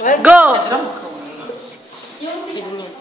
Go! Yung pinunit.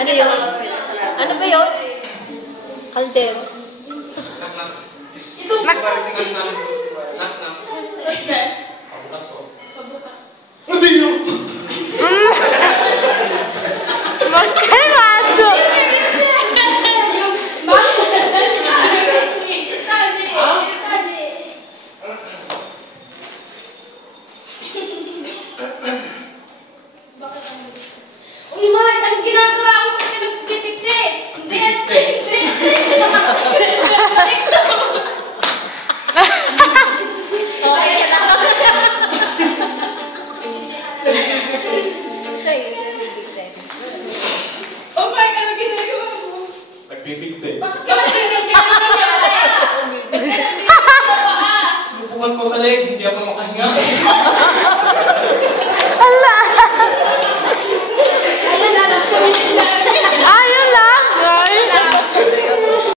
Ano yun? Ano ba yun? Kaldero. Ano yun? Magkalato! Uy, Mark! Ang ginagawa ko sa pinagtitiktik! Hindi yan! Oh, Mark! Ano ginagawa mo? Nagbibigti. Bakit ka ginagawa niya? Sinubukan ko sa leg, hindi ako makahinga.